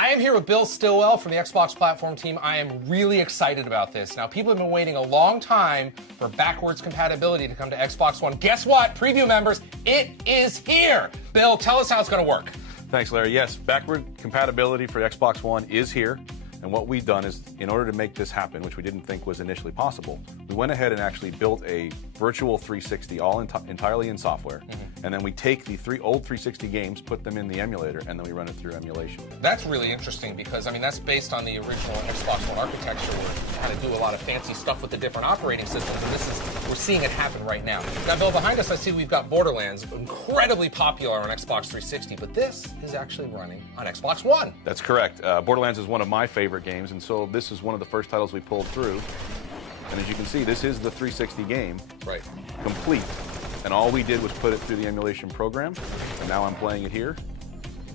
I am here with Bill Stillwell from the Xbox platform team. I am really excited about this. Now, people have been waiting a long time for backwards compatibility to come to Xbox One. Guess what, preview members? It is here. Bill, tell us how it's going to work. Thanks, Larry. Yes, backward compatibility for Xbox One is here. And what we've done is, in order to make this happen, which we didn't think was initially possible, we went ahead and actually built a virtual 360 all entirely in software. And then we take the old 360 games, put them in the emulator, and then we run it through emulation. That's really interesting because, I mean, that's based on the original Xbox One architecture where you had to do a lot of fancy stuff with the different operating systems, and we're seeing it happen right now. Now, Bill, behind us I see we've got Borderlands, incredibly popular on Xbox 360, but this is actually running on Xbox One. That's correct. Borderlands is one of my favorite games, and so this is one of the first titles we pulled through. And as you can see, this is the 360 game, right, complete. And all we did was put it through the emulation program, and now I'm playing it here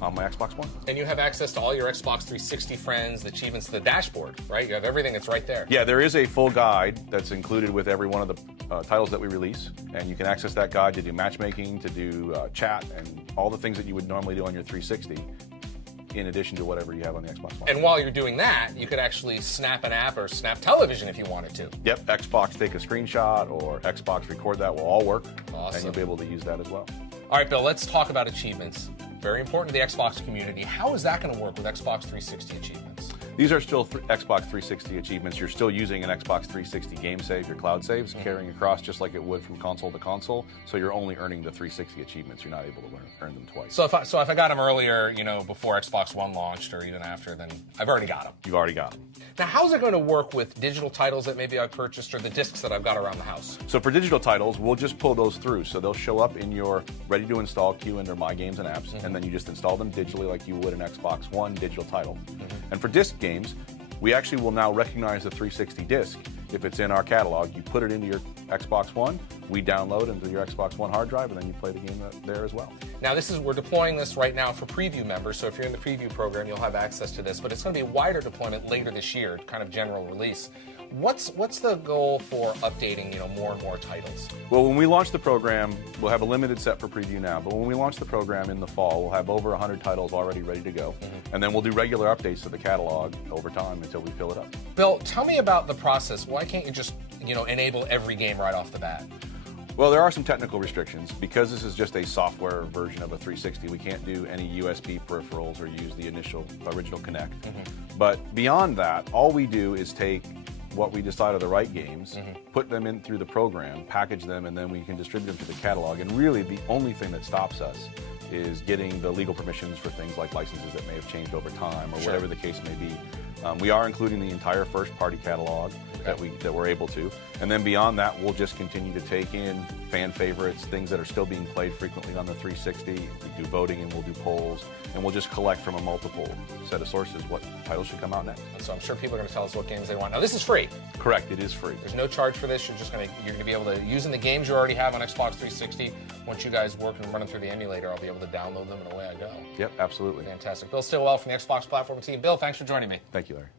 on my Xbox One. And you have access to all your Xbox 360 friends, the achievements, the dashboard, right? You have everything that's right there. Yeah, there is a full guide that's included with every one of the titles that we release, and you can access that guide to do matchmaking, to do chat, and all the things that you would normally do on your 360. In addition to whatever you have on the Xbox One. And while you're doing that, you could actually snap an app or snap television if you wanted to. Yep, Xbox take a screenshot or Xbox record that will all work. Awesome. And you'll be able to use that as well. All right, Bill, let's talk about achievements. Very important to the Xbox community. How is that going to work with Xbox 360 achievements? These are still Xbox 360 achievements. You're still using an Xbox 360 game save, your cloud saves, carrying across just like it would from console to console. So you're only earning the 360 achievements. You're not able to earn them twice. So if I got them earlier, before Xbox One launched or even after, then I've already got them. You've already got them. Now, how's it going to work with digital titles that maybe I've purchased or the discs that I've got around the house? So for digital titles, we'll just pull those through. So they'll show up in your ready-to-install queue under My Games and Apps, and then you just install them digitally like you would an Xbox One digital title. And for disc games, we actually will now recognize the 360 disc. If it's in our catalog, you put it into your Xbox One, we download into your Xbox One hard drive, and then you play the game there as well. Now, we're deploying this right now for preview members, so if you're in the preview program, you'll have access to this, but it's going to be a wider deployment later this year, kind of general release. What's the goal for updating, more and more titles? Well, when we launch the program, we'll have a limited set for preview now, but when we launch the program in the fall, we'll have over 100 titles already ready to go, and then we'll do regular updates to the catalog over time until we fill it up. Bill, tell me about the process. Why can't you just, enable every game right off the bat? Well, there are some technical restrictions. Because this is just a software version of a 360, we can't do any USB peripherals or use the original Kinect. But beyond that, all we do is take what we decide are the right games, put them in through the program, package them, and then we can distribute them to the catalog. And really, the only thing that stops us is getting the legal permissions for things like licenses that may have changed over time or whatever the case may be. We are including the entire first-party catalog that we're able to. And then beyond that, we'll just continue to take in fan favorites, things that are still being played frequently on the 360. We do voting and we'll do polls, and we'll just collect from a multiple set of sources what titles should come out next. And so I'm sure people are going to tell us what games they want. Now, this is free. Correct, it is free. There's no charge for this. You're going to be able to, using the games you already have on Xbox 360, once you guys work and run them through the emulator, I'll be able to download them and away I go. Yep, absolutely. Fantastic. Bill Stillwell from the Xbox platform team. Bill, thanks for joining me. Thank you, Larry.